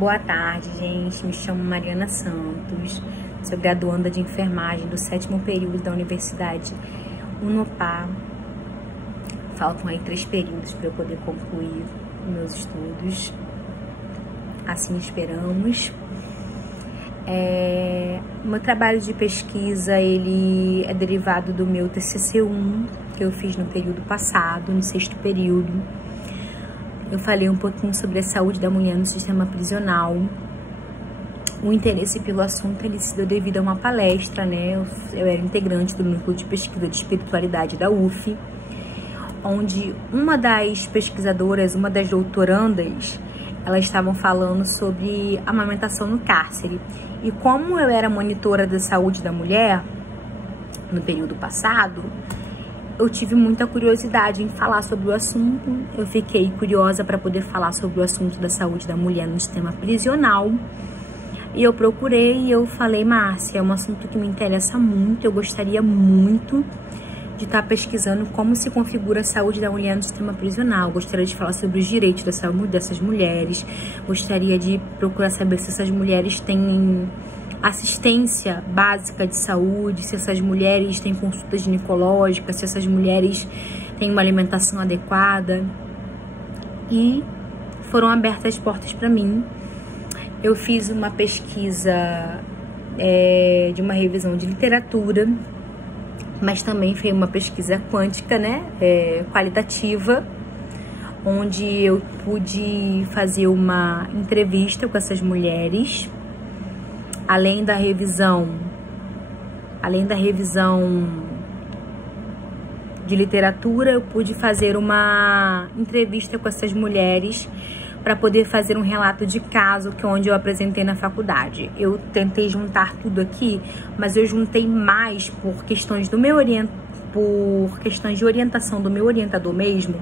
Boa tarde, gente. Me chamo Mariana Santos, sou graduanda de enfermagem do 7º período da Universidade Unopar. Faltam aí 3 períodos para eu poder concluir meus estudos. Assim esperamos. O meu trabalho de pesquisa, ele é derivado do meu TCC1, que eu fiz no período passado, no 6º período. Eu falei um pouquinho sobre a saúde da mulher no sistema prisional. O interesse pelo assunto, ele se deu devido a uma palestra, né? Eu era integrante do núcleo de pesquisa de espiritualidade da UF, onde uma das pesquisadoras, uma das doutorandas, elas estavam falando sobre amamentação no cárcere. E como eu era monitora da saúde da mulher no período passado, eu tive muita curiosidade em falar sobre o assunto. Eu fiquei curiosa para poder falar sobre o assunto da saúde da mulher no sistema prisional. E eu procurei e eu falei, Márcia, é um assunto que me interessa muito, eu gostaria muito de estar pesquisando como se configura a saúde da mulher no sistema prisional. Gostaria de falar sobre os direitos da saúde dessas mulheres. Gostaria de procurar saber se essas mulheres têm assistência básica de saúde, se essas mulheres têm consulta ginecológica, se essas mulheres têm uma alimentação adequada. E foram abertas as portas para mim. Eu fiz uma pesquisa de uma revisão de literatura, mas também foi uma pesquisa quântica, né, qualitativa, onde eu pude fazer uma entrevista com essas mulheres. Além da revisão de literatura, eu pude fazer uma entrevista com essas mulheres para poder fazer um relato de caso, que é onde eu apresentei na faculdade. Eu tentei juntar tudo aqui, mas eu juntei mais por questões de orientação do meu orientador mesmo.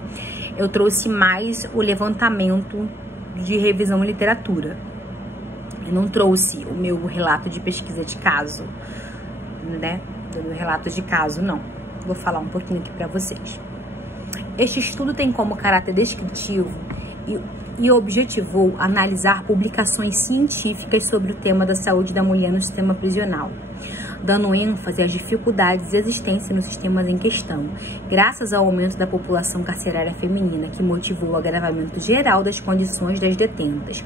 Eu trouxe mais o levantamento de revisão em literatura. Eu não trouxe o meu relato de pesquisa de caso, né? Do meu relato de caso, não. Vou falar um pouquinho aqui para vocês. Este estudo tem como caráter descritivo e objetivou analisar publicações científicas sobre o tema da saúde da mulher no sistema prisional, dando ênfase às dificuldades existentes nos sistemas em questão, graças ao aumento da população carcerária feminina, que motivou o agravamento geral das condições das detentas.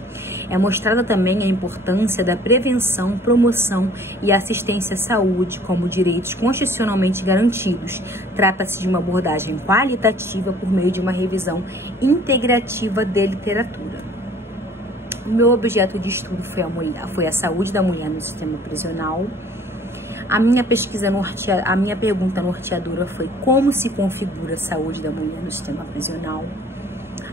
É mostrada também a importância da prevenção, promoção e assistência à saúde como direitos constitucionalmente garantidos. Trata-se de uma abordagem qualitativa por meio de uma revisão integrativa de literatura. O meu objeto de estudo foi a saúde da mulher no sistema prisional. A minha pergunta norteadora foi como se configura a saúde da mulher no sistema prisional.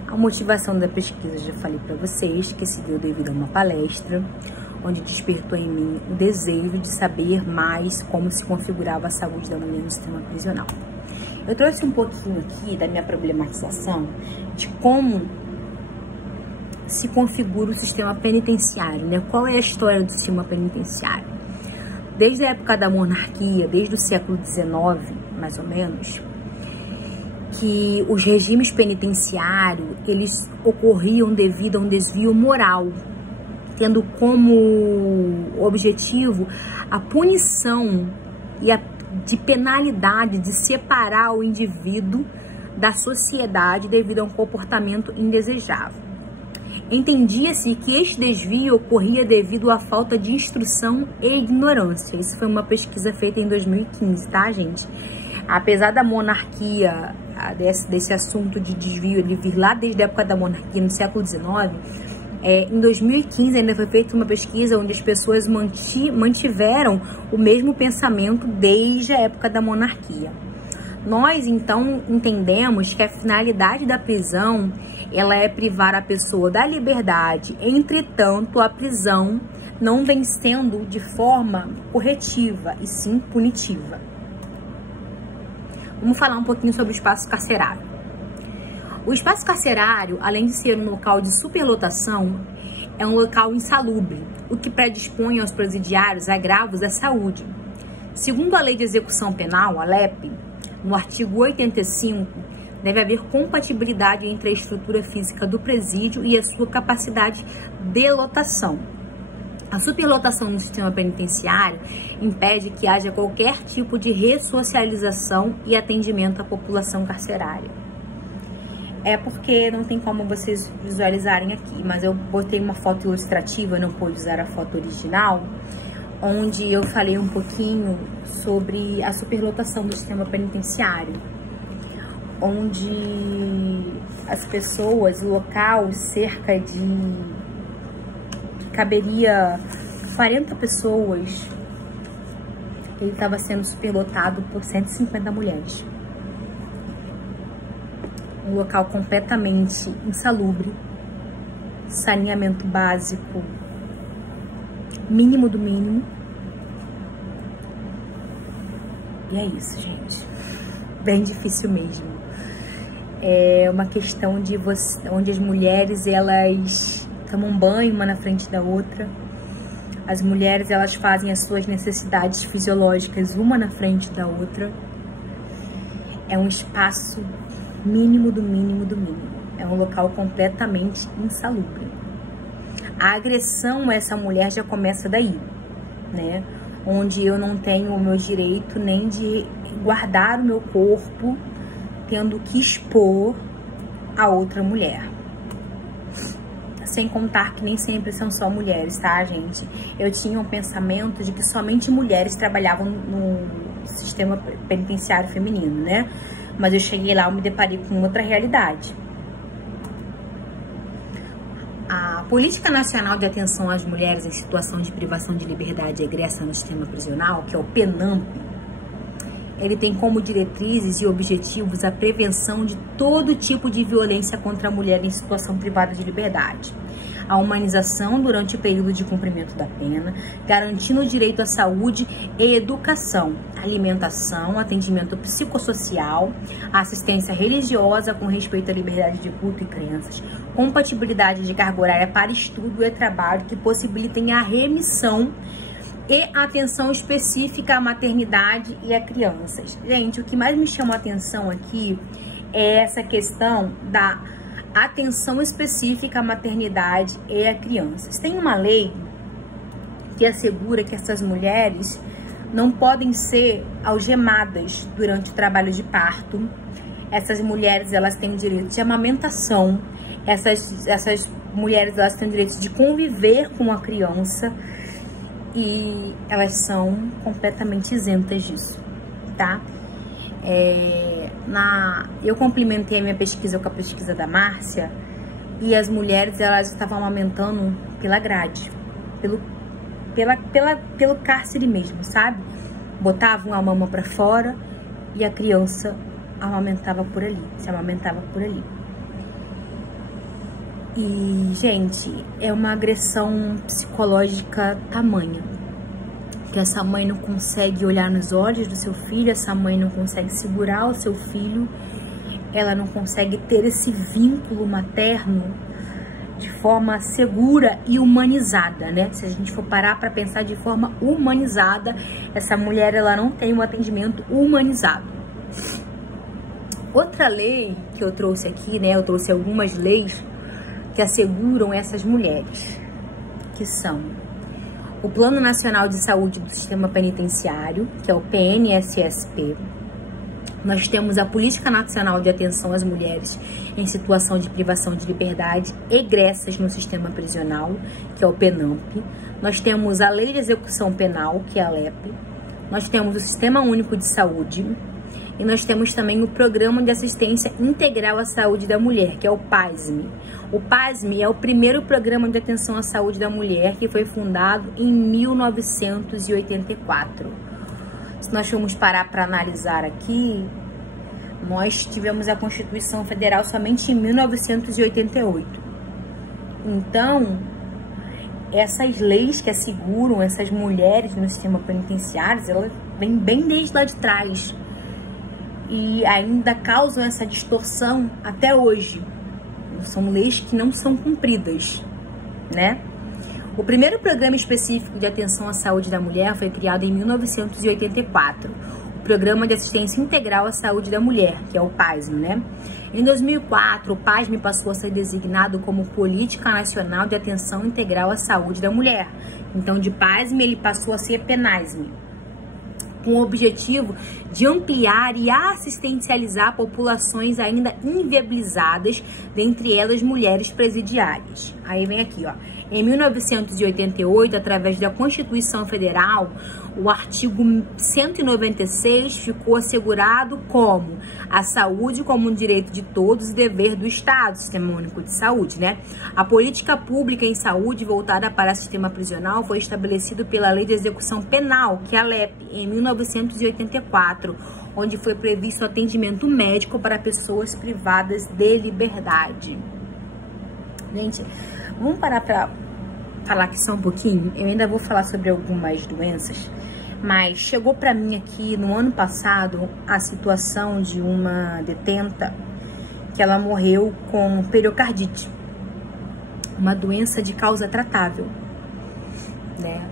A motivação da pesquisa, já falei para vocês, que se deu devido a uma palestra, onde despertou em mim o desejo de saber mais como se configurava a saúde da mulher no sistema prisional. Eu trouxe um pouquinho aqui da minha problematização de como se configura o sistema penitenciário, né? Qual é a história do sistema penitenciário? Desde a época da monarquia, desde o século XIX, mais ou menos, que os regimes penitenciários, eles ocorriam devido a um desvio moral, tendo como objetivo a punição de penalidade de separar o indivíduo da sociedade devido a um comportamento indesejável. Entendia-se que este desvio ocorria devido à falta de instrução e ignorância. Isso foi uma pesquisa feita em 2015, tá, gente? Apesar da monarquia, desse assunto de desvio, ele vir lá desde a época da monarquia, no século XIX, em 2015 ainda foi feita uma pesquisa onde as pessoas mantiveram o mesmo pensamento desde a época da monarquia. Nós, então, entendemos que a finalidade da prisão, ela é privar a pessoa da liberdade. Entretanto, a prisão não vem sendo de forma corretiva, e sim punitiva. Vamos falar um pouquinho sobre o espaço carcerário. O espaço carcerário, além de ser um local de superlotação, é um local insalubre, o que predispõe aos presidiários agravos à saúde. Segundo a Lei de Execução Penal, a LEP, no artigo 85, Deve haver compatibilidade entre a estrutura física do presídio e a sua capacidade de lotação. A superlotação no sistema penitenciário impede que haja qualquer tipo de ressocialização e atendimento à população carcerária. É porque não tem como vocês visualizarem aqui, mas eu botei uma foto ilustrativa, não pude usar a foto original, onde eu falei um pouquinho sobre a superlotação do sistema penitenciário, onde as pessoas, o local, cerca de... caberia 40 pessoas, ele estava sendo superlotado por 150 mulheres. Um local completamente insalubre, saneamento básico mínimo do mínimo. E é isso, gente. Bem difícil mesmo. É uma questão de onde as mulheres, elas tomam banho uma na frente da outra. As mulheres, elas fazem as suas necessidades fisiológicas uma na frente da outra. É um espaço mínimo do mínimo do mínimo. É um local completamente insalubre. A agressão a essa mulher já começa daí, né? Onde eu não tenho o meu direito nem de guardar o meu corpo, tendo que expor a outra mulher. Sem contar que nem sempre são só mulheres, tá, gente? Eu tinha um pensamento de que somente mulheres trabalhavam no sistema penitenciário feminino, né? Mas eu cheguei lá e me deparei com outra realidade. A Política Nacional de Atenção às Mulheres em Situação de Privação de Liberdade e Egressa no Sistema Prisional, que é o PENAMP, ele tem como diretrizes e objetivos a prevenção de todo tipo de violência contra a mulher em situação privada de liberdade, a humanização durante o período de cumprimento da pena, garantindo o direito à saúde e educação, alimentação, atendimento psicossocial, assistência religiosa com respeito à liberdade de culto e crenças, compatibilidade de carga horária para estudo e trabalho que possibilitem a remissão e atenção específica à maternidade e a crianças. Gente, o que mais me chama a atenção aqui é essa questão da atenção específica à maternidade e a crianças. Tem uma lei que assegura que essas mulheres não podem ser algemadas durante o trabalho de parto. Essas mulheres, elas têm o direito de amamentação. Essas mulheres, elas têm o direito de conviver com a criança. E elas são completamente isentas disso, tá? Eu complementei a minha pesquisa com a pesquisa da Márcia, e as mulheres, elas estavam amamentando pela grade, pelo cárcere mesmo, sabe? Botavam a mama pra fora e a criança amamentava por ali, se amamentava por ali. E, gente, é uma agressão psicológica tamanha, que essa mãe não consegue olhar nos olhos do seu filho, essa mãe não consegue segurar o seu filho, ela não consegue ter esse vínculo materno de forma segura e humanizada, né? Se a gente for parar para pensar de forma humanizada, essa mulher, ela não tem um atendimento humanizado. Outra lei que eu trouxe aqui, né? Eu trouxe algumas leis que asseguram essas mulheres, que são o Plano Nacional de Saúde do Sistema Penitenciário, que é o PNSSP. Nós temos a Política Nacional de Atenção às Mulheres em Situação de Privação de Liberdade egressas no Sistema Prisional, que é o PENAMP. Nós temos a Lei de Execução Penal, que é a LEP. Nós temos o Sistema Único de Saúde. E nós temos também o Programa de Assistência Integral à Saúde da Mulher, que é o PASME. O PASME é o primeiro programa de atenção à saúde da mulher, que foi fundado em 1984. Se nós formos parar para analisar aqui, nós tivemos a Constituição Federal somente em 1988. Então, essas leis que asseguram essas mulheres no sistema penitenciário, elas vêm bem desde lá de trás. E ainda causam essa distorção até hoje. São leis que não são cumpridas, né? O primeiro programa específico de atenção à saúde da mulher foi criado em 1984. O Programa de Assistência Integral à Saúde da Mulher, que é o PASME, né? Em 2004, o PASME passou a ser designado como Política Nacional de Atenção Integral à Saúde da Mulher. Então, de PASME, ele passou a ser PNASME, com o objetivo de ampliar e assistencializar populações ainda inviabilizadas, dentre elas mulheres presidiárias. Aí vem aqui, ó. Em 1988, através da Constituição Federal, o artigo 196 ficou assegurado como a saúde como um direito de todos e dever do Estado, Sistema Único de Saúde, né? A política pública em saúde voltada para o sistema prisional foi estabelecido pela Lei de Execução Penal, que é a LEP, em 1984, onde foi previsto atendimento médico para pessoas privadas de liberdade. Gente, vamos parar para falar aqui só um pouquinho? Eu ainda vou falar sobre algumas doenças, mas chegou para mim aqui no ano passado a situação de uma detenta que ela morreu com periocardite, uma doença de causa tratável, né?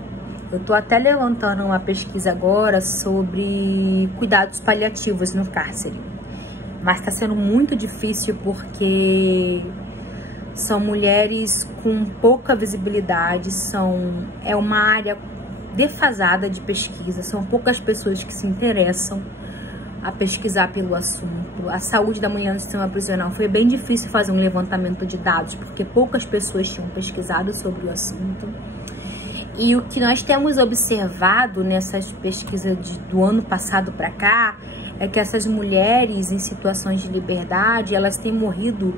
Eu tô até levantando uma pesquisa agora sobre cuidados paliativos no cárcere, mas tá sendo muito difícil porque são mulheres com pouca visibilidade, é uma área defasada de pesquisa, são poucas pessoas que se interessam a pesquisar pelo assunto. A saúde da mulher no sistema prisional foi bem difícil fazer um levantamento de dados, porque poucas pessoas tinham pesquisado sobre o assunto. E o que nós temos observado nessas pesquisas do ano passado para cá é que essas mulheres em situações de liberdade, elas têm morrido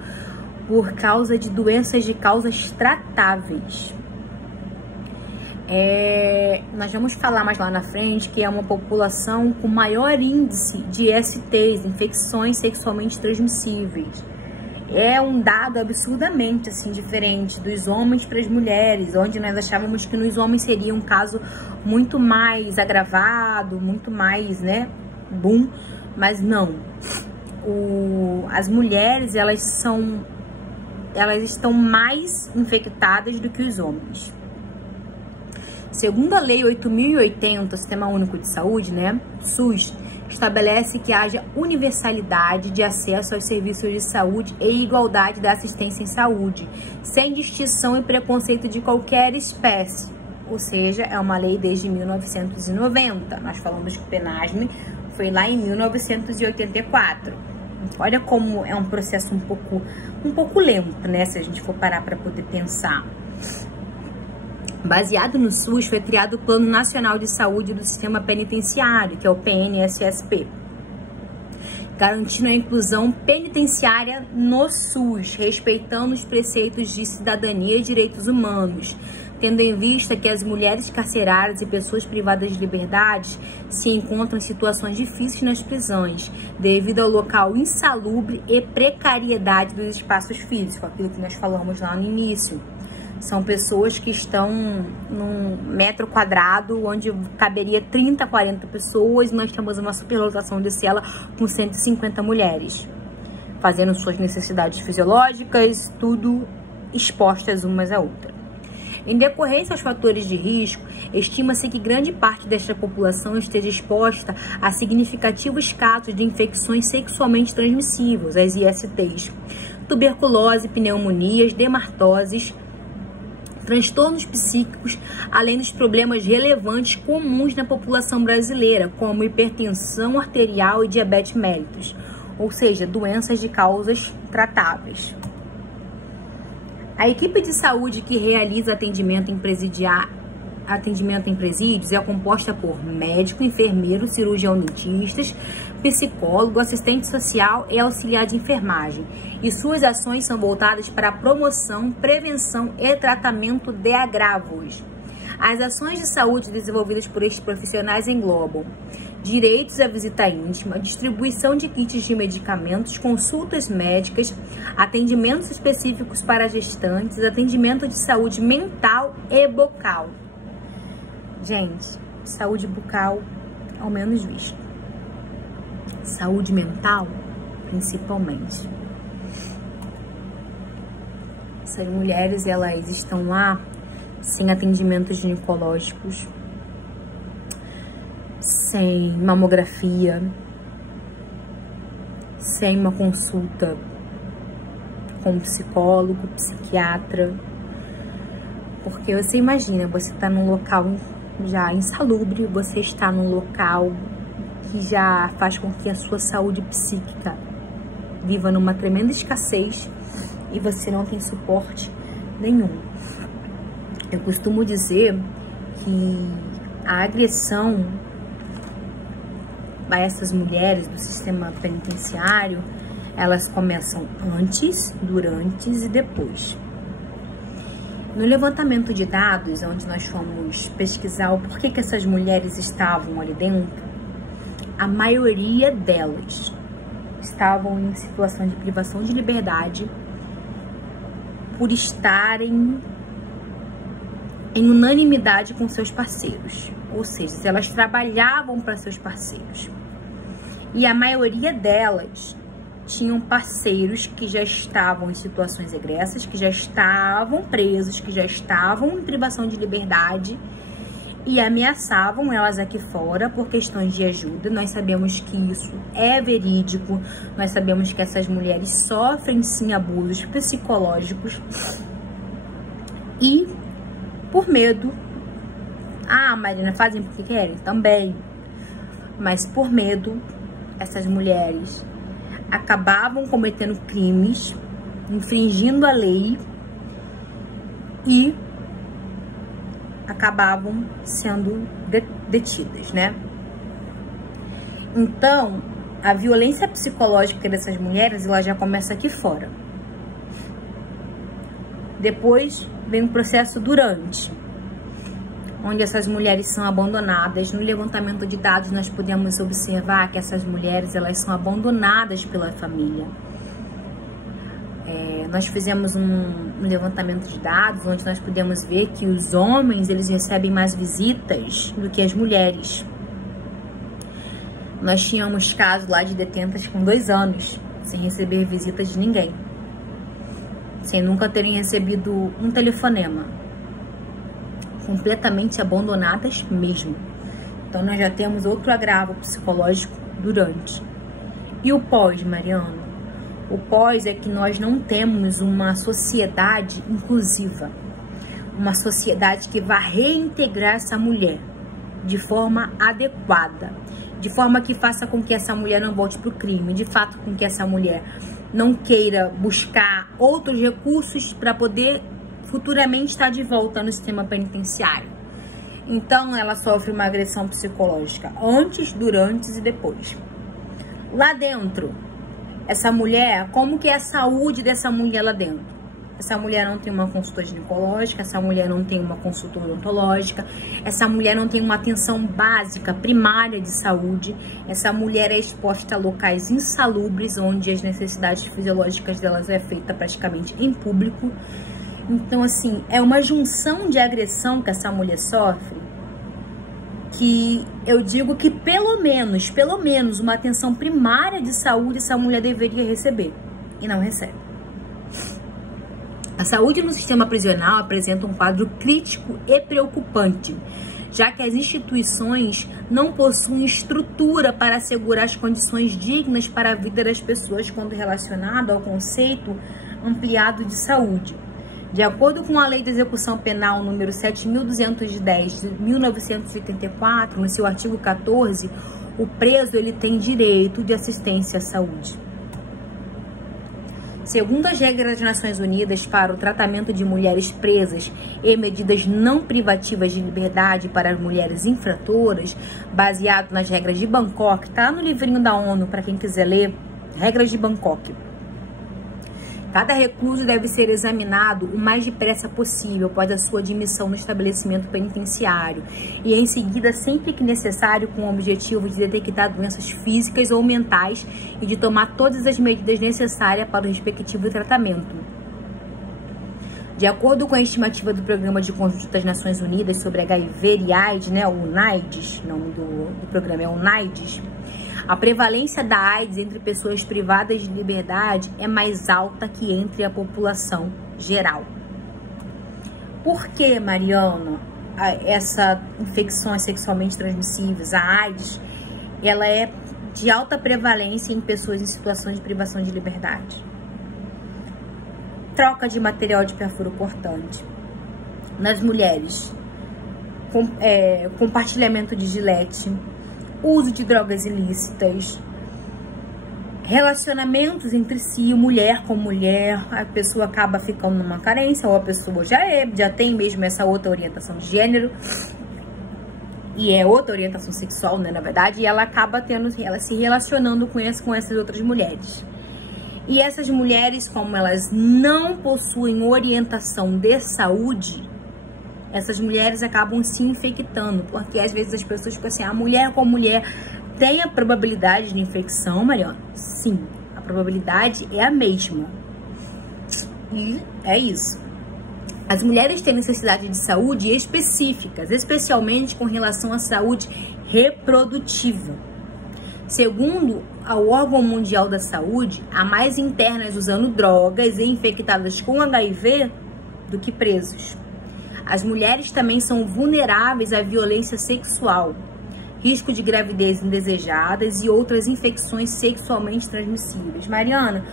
por causa de doenças de causas tratáveis. Nós vamos falar mais lá na frente que é uma população com maior índice de STs, infecções sexualmente transmissíveis. É um dado absurdamente assim diferente dos homens para as mulheres, onde nós achávamos que nos homens seria um caso muito mais agravado, muito mais, né, boom, mas não. As mulheres, elas estão mais infectadas do que os homens. Segundo a Lei 8.080, Sistema Único de Saúde, né, SUS, estabelece que haja universalidade de acesso aos serviços de saúde e igualdade da assistência em saúde, sem distinção e preconceito de qualquer espécie. Ou seja, é uma lei desde 1990. Nós falamos que o PNASME foi lá em 1984. Olha como é um processo um pouco lento, né? Se a gente for parar para poder pensar. Baseado no SUS, foi criado o Plano Nacional de Saúde do Sistema Penitenciário, que é o PNSSP, garantindo a inclusão penitenciária no SUS, respeitando os preceitos de cidadania e direitos humanos, tendo em vista que as mulheres carcerárias e pessoas privadas de liberdade se encontram em situações difíceis nas prisões, devido ao local insalubre e precariedade dos espaços físicos, aquilo que nós falamos lá no início. São pessoas que estão num metro quadrado onde caberia 30, 40 pessoas e nós temos uma superlotação de cela com 150 mulheres, fazendo suas necessidades fisiológicas, tudo expostas umas a outras. Em decorrência aos fatores de risco, estima-se que grande parte desta população esteja exposta a significativos casos de infecções sexualmente transmissíveis, as ISTs, tuberculose, pneumonias, dermatoses, transtornos psíquicos, além dos problemas relevantes comuns na população brasileira, como hipertensão arterial e diabetes mellitus, ou seja, doenças de causas tratáveis. A equipe de saúde que realiza atendimento em presídios é composta por médico, enfermeiro, cirurgião, dentistas, psicólogo, assistente social e auxiliar de enfermagem. E suas ações são voltadas para a promoção, prevenção e tratamento de agravos. As ações de saúde desenvolvidas por estes profissionais englobam direitos à visita íntima, distribuição de kits de medicamentos, consultas médicas, atendimentos específicos para gestantes, atendimento de saúde mental e bucal. Gente, saúde bucal ao menos visto. Saúde mental, principalmente. Essas mulheres, elas estão lá sem atendimentos ginecológicos, sem mamografia, sem uma consulta com um psicólogo, psiquiatra. Porque você imagina, você tá num local já insalubre, você está num local que já faz com que a sua saúde psíquica viva numa tremenda escassez e você não tem suporte nenhum. Eu costumo dizer que a agressão a essas mulheres do sistema penitenciário, elas começam antes, durante e depois. No levantamento de dados, onde nós fomos pesquisar o porquê que essas mulheres estavam ali dentro, a maioria delas estavam em situação de privação de liberdade por estarem em unanimidade com seus parceiros. Ou seja, elas trabalhavam para seus parceiros. E a maioria delas tinham parceiros que já estavam em situações egressas, que já estavam presos, que já estavam em privação de liberdade e ameaçavam elas aqui fora por questões de ajuda. Nós sabemos que isso é verídico, nós sabemos que essas mulheres sofrem sim abusos psicológicos e por medo. Ah, Marina, fazem porque querem? Também. Mas por medo, essas mulheres acabavam cometendo crimes, infringindo a lei e acabavam sendo detidas, né? Então, a violência psicológica dessas mulheres, ela já começa aqui fora. Depois vem o processo durante, onde essas mulheres são abandonadas. No levantamento de dados, nós podemos observar que essas mulheres, elas são abandonadas pela família. Nós fizemos um levantamento de dados, onde nós podemos ver que os homens, eles recebem mais visitas do que as mulheres. Nós tínhamos casos lá de detentas com 2 anos, sem receber visitas de ninguém, sem nunca terem recebido um telefonema, completamente abandonadas mesmo. Então nós já temos outro agravo psicológico durante. E o pós, Mariana? O pós é que nós não temos uma sociedade inclusiva, uma sociedade que vá reintegrar essa mulher de forma adequada, de forma que faça com que essa mulher não volte para o crime, de fato com que essa mulher não queira buscar outros recursos para poder futuramente estar de volta no sistema penitenciário. Então ela sofre uma agressão psicológica antes, durante e depois. Lá dentro, essa mulher, como que é a saúde dessa mulher lá dentro? Essa mulher não tem uma consulta ginecológica, essa mulher não tem uma consulta odontológica, essa mulher não tem uma atenção básica, primária de saúde, essa mulher é exposta a locais insalubres, onde as necessidades fisiológicas delas é feita praticamente em público. Então, assim, é uma junção de agressão que essa mulher sofre, que eu digo que pelo menos uma atenção primária de saúde essa mulher deveria receber, e não recebe. A saúde no sistema prisional apresenta um quadro crítico e preocupante, já que as instituições não possuem estrutura para assegurar as condições dignas para a vida das pessoas quando relacionado ao conceito ampliado de saúde. De acordo com a Lei de Execução Penal número 7.210 de 1984, no seu artigo 14, o preso ele tem direito de assistência à saúde. Segundo as regras das Nações Unidas para o tratamento de mulheres presas e medidas não privativas de liberdade para as mulheres infratoras, baseado nas regras de Bangkok, tá no livrinho da ONU para quem quiser ler, regras de Bangkok. Cada recluso deve ser examinado o mais depressa possível após a sua admissão no estabelecimento penitenciário e em seguida, sempre que necessário, com o objetivo de detectar doenças físicas ou mentais e de tomar todas as medidas necessárias para o respectivo tratamento. De acordo com a estimativa do Programa de Conjunto das Nações Unidas sobre HIV e AIDS, né, o UNAIDS, o nome do programa é UNAIDS, a prevalência da AIDS entre pessoas privadas de liberdade é mais alta que entre a população geral. Por que, Mariana, essa infecções sexualmente transmissíveis, a AIDS, ela é de alta prevalência em pessoas em situações de privação de liberdade. Troca de material de perfuro cortante. Nas mulheres, compartilhamento de gilete, uso de drogas ilícitas, relacionamentos entre si, mulher com mulher, a pessoa acaba ficando numa carência, ou a pessoa já tem mesmo essa outra orientação de gênero, e é outra orientação sexual, né, na verdade, e ela acaba se relacionando com essas outras mulheres. E essas mulheres, como elas não possuem orientação de saúde, essas mulheres acabam se infectando, porque às vezes as pessoas ficam assim, a mulher com mulher tem a probabilidade de infecção, Mariana? Sim, a probabilidade é a mesma. E é isso. As mulheres têm necessidade de saúde específicas, especialmente com relação à saúde reprodutiva. Segundo o órgão mundial da saúde, há mais internas usando drogas e infectadas com HIV do que presos. As mulheres também são vulneráveis à violência sexual, risco de gravidez indesejadas e outras infecções sexualmente transmissíveis. Mariana,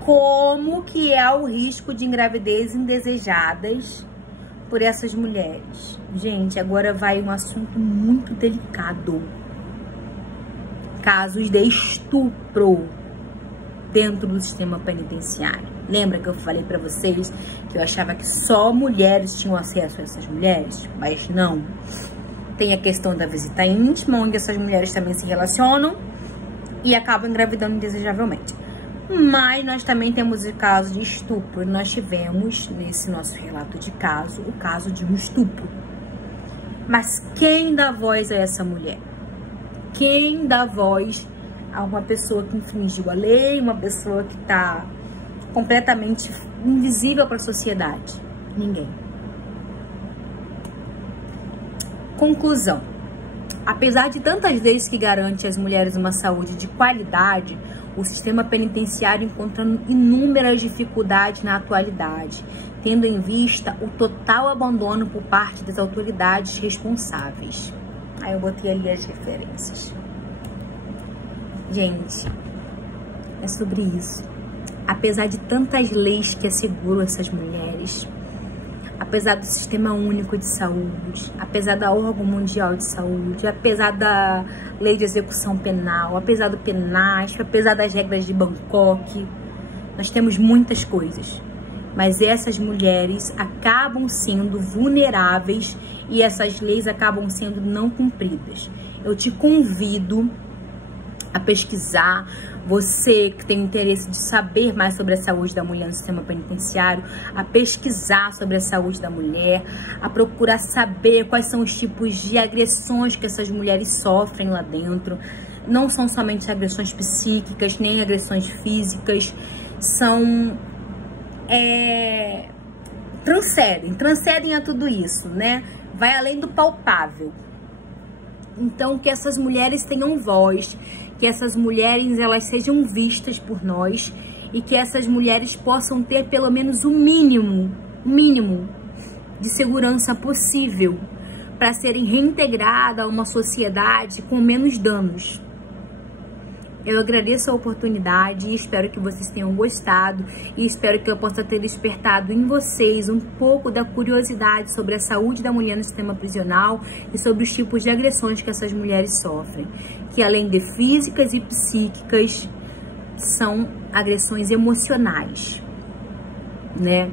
como que é o risco de gravidez indesejadas por essas mulheres? Gente, agora vai um assunto muito delicado. Casos de estupro dentro do sistema penitenciário. Lembra que eu falei pra vocês que eu achava que só mulheres tinham acesso a essas mulheres? Mas não. Tem a questão da visita íntima, onde essas mulheres também se relacionam e acabam engravidando indesejavelmente. Mas nós também temos o caso de estupro. Nós tivemos, nesse nosso relato de caso, o caso de um estupro. Mas quem dá voz a essa mulher? Quem dá voz a uma pessoa que infringiu a lei, uma pessoa que está completamente invisível para a sociedade? Ninguém. Conclusão. Apesar de tantas leis que garantem às mulheres uma saúde de qualidade, o sistema penitenciário encontra inúmeras dificuldades na atualidade, tendo em vista o total abandono por parte das autoridades responsáveis. Aí eu botei ali as referências. Gente, é sobre isso. Apesar de tantas leis que asseguram essas mulheres, apesar do Sistema Único de Saúde, apesar da órgão mundial de saúde, apesar da lei de execução penal, apesar do PNASF, apesar das regras de Bangkok, nós temos muitas coisas. Mas essas mulheres acabam sendo vulneráveis e essas leis acabam sendo não cumpridas. Eu te convido a pesquisar, você que tem interesse de saber mais sobre a saúde da mulher no sistema penitenciário, a pesquisar sobre a saúde da mulher, a procurar saber quais são os tipos de agressões que essas mulheres sofrem lá dentro. Não são somente agressões psíquicas, nem agressões físicas, são... transcendem a tudo isso, né? Vai além do palpável. Então, que essas mulheres tenham voz, que essas mulheres elas sejam vistas por nós e que essas mulheres possam ter pelo menos o mínimo de segurança possível para serem reintegradas a uma sociedade com menos danos. Eu agradeço a oportunidade e espero que vocês tenham gostado e espero que eu possa ter despertado em vocês um pouco da curiosidade sobre a saúde da mulher no sistema prisional e sobre os tipos de agressões que essas mulheres sofrem, que além de físicas e psíquicas, são agressões emocionais, né?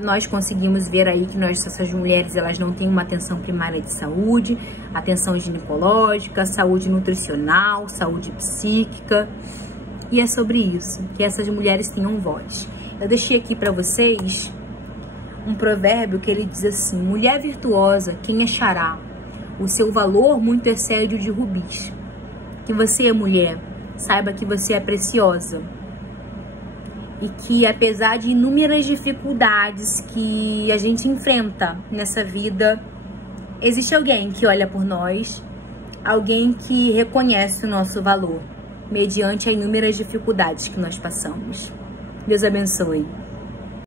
Nós conseguimos ver aí que essas mulheres, elas não têm uma atenção primária de saúde, atenção ginecológica, saúde nutricional, saúde psíquica. E é sobre isso, que essas mulheres tenham voz. Eu deixei aqui para vocês um provérbio que ele diz assim: mulher virtuosa, quem achará? O seu valor muito excede o de rubis. Que você, mulher, saiba que você é preciosa. E que apesar de inúmeras dificuldades que a gente enfrenta nessa vida, existe alguém que olha por nós, alguém que reconhece o nosso valor, mediante as inúmeras dificuldades que nós passamos. Deus abençoe.